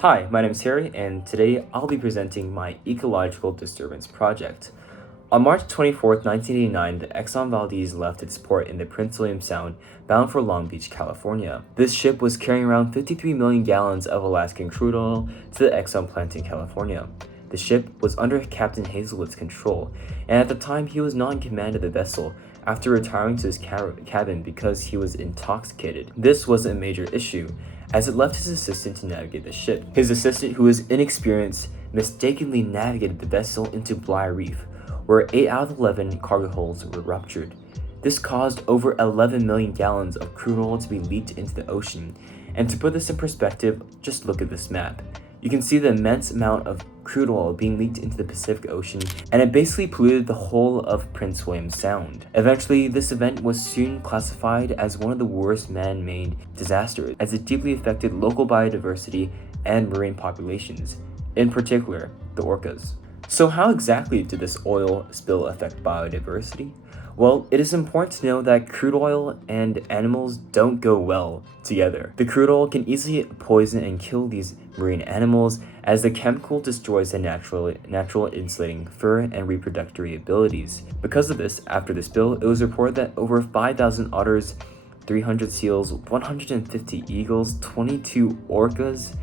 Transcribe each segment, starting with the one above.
Hi, my name is Harry, and today I'll be presenting my ecological disturbance project. On March 24th, 1989, the Exxon Valdez left its port in the Prince William Sound, bound for Long Beach, California. This ship was carrying around 53 million gallons of Alaskan crude oil to the Exxon plant in California. The ship was under Captain Hazelwood's control, and at the time he was not in command of the vessel after retiring to his cabin because he was intoxicated. This was a major issue, as it left his assistant to navigate the ship. His assistant, who was inexperienced, mistakenly navigated the vessel into Bligh Reef, where 8 out of 11 cargo holds were ruptured. This caused over 11 million gallons of crude oil to be leaked into the ocean. And to put this in perspective, just look at this map. You can see the immense amount of crude oil being leaked into the Pacific Ocean, and it basically polluted the whole of Prince William Sound. Eventually, this event was soon classified as one of the worst man-made disasters, as it deeply affected local biodiversity and marine populations, in particular, the orcas. So how exactly did this oil spill affect biodiversity? Well, it is important to know that crude oil and animals don't go well together. The crude oil can easily poison and kill these marine animals, as the chemical destroys their natural insulating fur and reproductive abilities. Because of this, after the spill, it was reported that over 5,000 otters, 300 seals, 150 eagles, 22 orcas,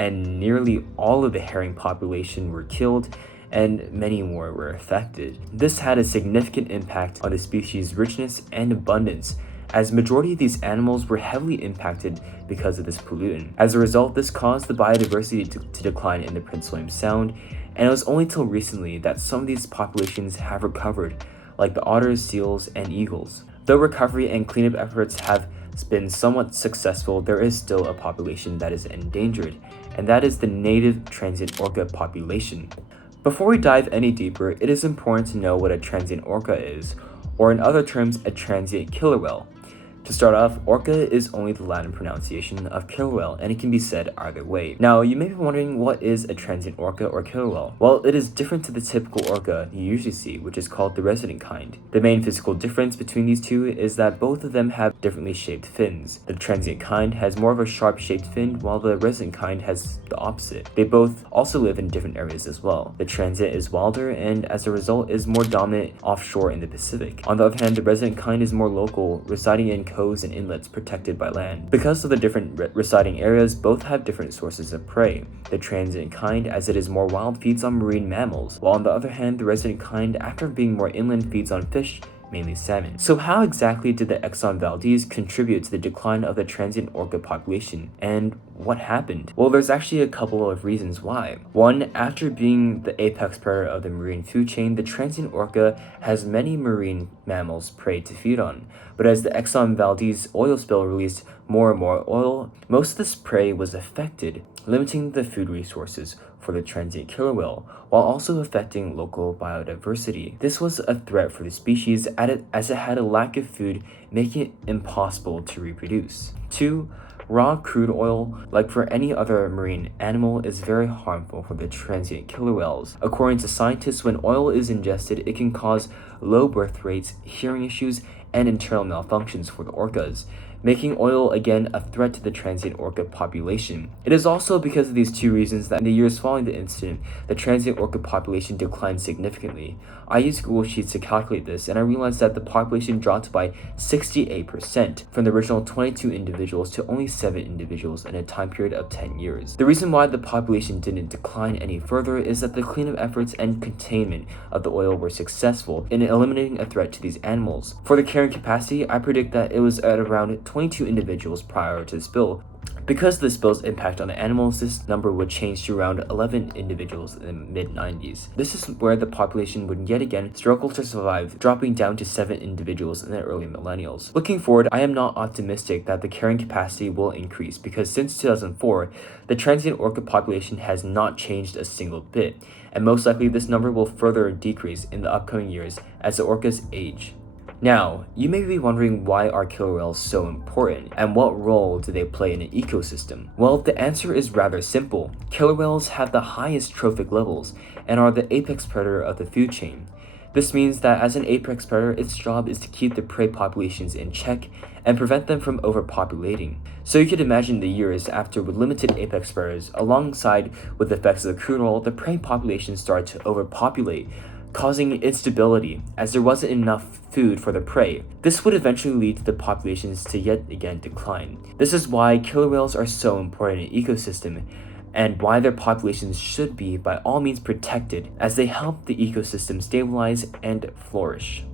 and nearly all of the herring population were killed, and many more were affected. This had a significant impact on the species' richness and abundance, as majority of these animals were heavily impacted because of this pollutant. As a result, this caused the biodiversity to decline in the Prince William Sound, and it was only till recently that some of these populations have recovered, like the otters, seals, and eagles. Though recovery and cleanup efforts have been somewhat successful, there is still a population that is endangered, and that is the native transient orca population. Before we dive any deeper, it is important to know what a transient orca is, or in other terms, a transient killer whale. To start off, orca is only the Latin pronunciation of killer whale, and it can be said either way. Now, you may be wondering, what is a transient orca or killer whale? Well, it is different to the typical orca you usually see, which is called the resident kind. The main physical difference between these two is that both of them have differently shaped fins. The transient kind has more of a sharp-shaped fin, while the resident kind has the opposite. They both also live in different areas as well. The transient is wilder, and as a result is more dominant offshore in the Pacific. On the other hand, the resident kind is more local, residing in coves and inlets protected by land. Because of the different residing areas, both have different sources of prey. The transient kind, as it is more wild, feeds on marine mammals, while on the other hand, the resident kind, after being more inland, feeds on fish, mainly salmon. So how exactly did the Exxon Valdez contribute to the decline of the transient orca population, and what happened? Well, there's actually a couple of reasons why. One, after being the apex predator of the marine food chain, the transient orca has many marine mammals prey to feed on. But as the Exxon Valdez oil spill released more and more oil, most of this prey was affected, limiting the food resources for the transient killer whale, while also affecting local biodiversity. This was a threat for the species as it had a lack of food, making it impossible to reproduce. 2. Raw crude oil, like for any other marine animal, is very harmful for the transient killer whales. According to scientists, when oil is ingested, it can cause low birth rates, hearing issues, and internal malfunctions for the orcas, making oil again a threat to the transient orca population. It is also because of these two reasons that in the years following the incident, the transient orca population declined significantly. I used Google Sheets to calculate this, and I realized that the population dropped by 68%, from the original 22 individuals to only 7 individuals in a time period of 10 years. The reason why the population didn't decline any further is that the cleanup efforts and containment of the oil were successful in eliminating a threat to these animals. For the carrying capacity, I predict that it was at around 22 individuals prior to the spill. Because of the spill's impact on the animals, this number would change to around 11 individuals in the mid-90s. This is where the population would yet again struggle to survive, dropping down to 7 individuals in the early millennials. Looking forward, I am not optimistic that the carrying capacity will increase, because since 2004, the transient orca population has not changed a single bit, and most likely this number will further decrease in the upcoming years as the orcas age. Now, you may be wondering, why are killer whales so important, and what role do they play in an ecosystem? Well, the answer is rather simple. Killer whales have the highest trophic levels and are the apex predator of the food chain. This means that as an apex predator, its job is to keep the prey populations in check and prevent them from overpopulating. So you could imagine the years after, with limited apex predators, alongside with the effects of the crude oil, the prey population started to overpopulate, causing instability as there wasn't enough food for the prey. This would eventually lead to the populations to yet again decline. This is why killer whales are so important in ecosystem, and why their populations should be by all means protected, as they help the ecosystem stabilize and flourish.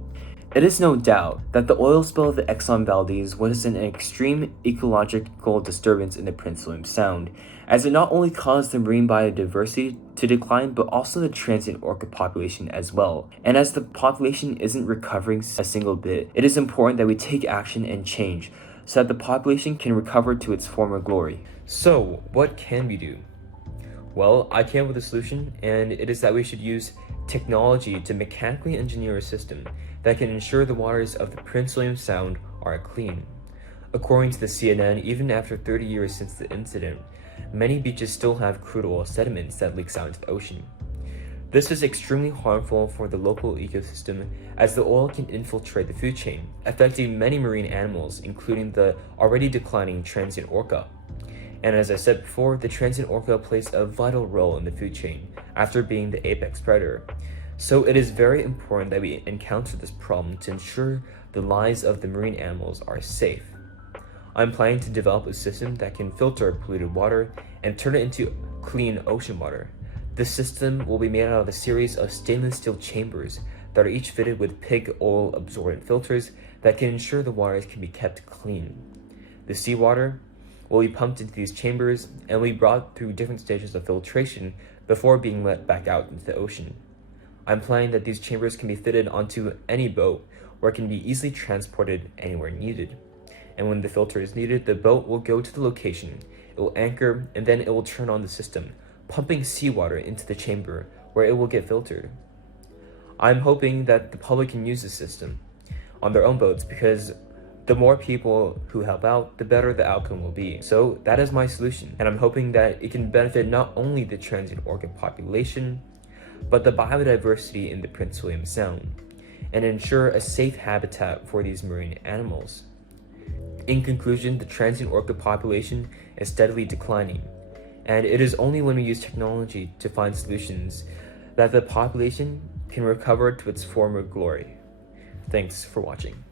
It is no doubt that the oil spill of the Exxon Valdez was an extreme ecological disturbance in the Prince William Sound, as it not only caused the marine biodiversity to decline, but also the transient orca population as well. And as the population isn't recovering a single bit, it is important that we take action and change, so that the population can recover to its former glory. So, what can we do? Well, I came up with a solution, and it is that we should use technology to mechanically engineer a system that can ensure the waters of the Prince William Sound are clean. According to the CNN, even after 30 years since the incident, many beaches still have crude oil sediments that leaks out into the ocean. This is extremely harmful for the local ecosystem, as the oil can infiltrate the food chain, affecting many marine animals, including the already declining transient orca. And as I said before, the transient orca plays a vital role in the food chain after being the apex predator. So it is very important that we encounter this problem to ensure the lives of the marine animals are safe. I'm planning to develop a system that can filter polluted water and turn it into clean ocean water. This system will be made out of a series of stainless steel chambers that are each fitted with pig oil absorbent filters that can ensure the waters can be kept clean. The seawater will be pumped into these chambers and will be brought through different stages of filtration before being let back out into the ocean. I'm planning that these chambers can be fitted onto any boat, where it can be easily transported anywhere needed. And when the filter is needed, the boat will go to the location, it will anchor, and then it will turn on the system, pumping seawater into the chamber where it will get filtered. I'm hoping that the public can use this system on their own boats, because the more people who help out, the better the outcome will be. So that is my solution, and I'm hoping that it can benefit not only the transient orca population, but the biodiversity in the Prince William Sound, and ensure a safe habitat for these marine animals. In conclusion, the transient orca population is steadily declining, and it is only when we use technology to find solutions that the population can recover to its former glory. Thanks for watching.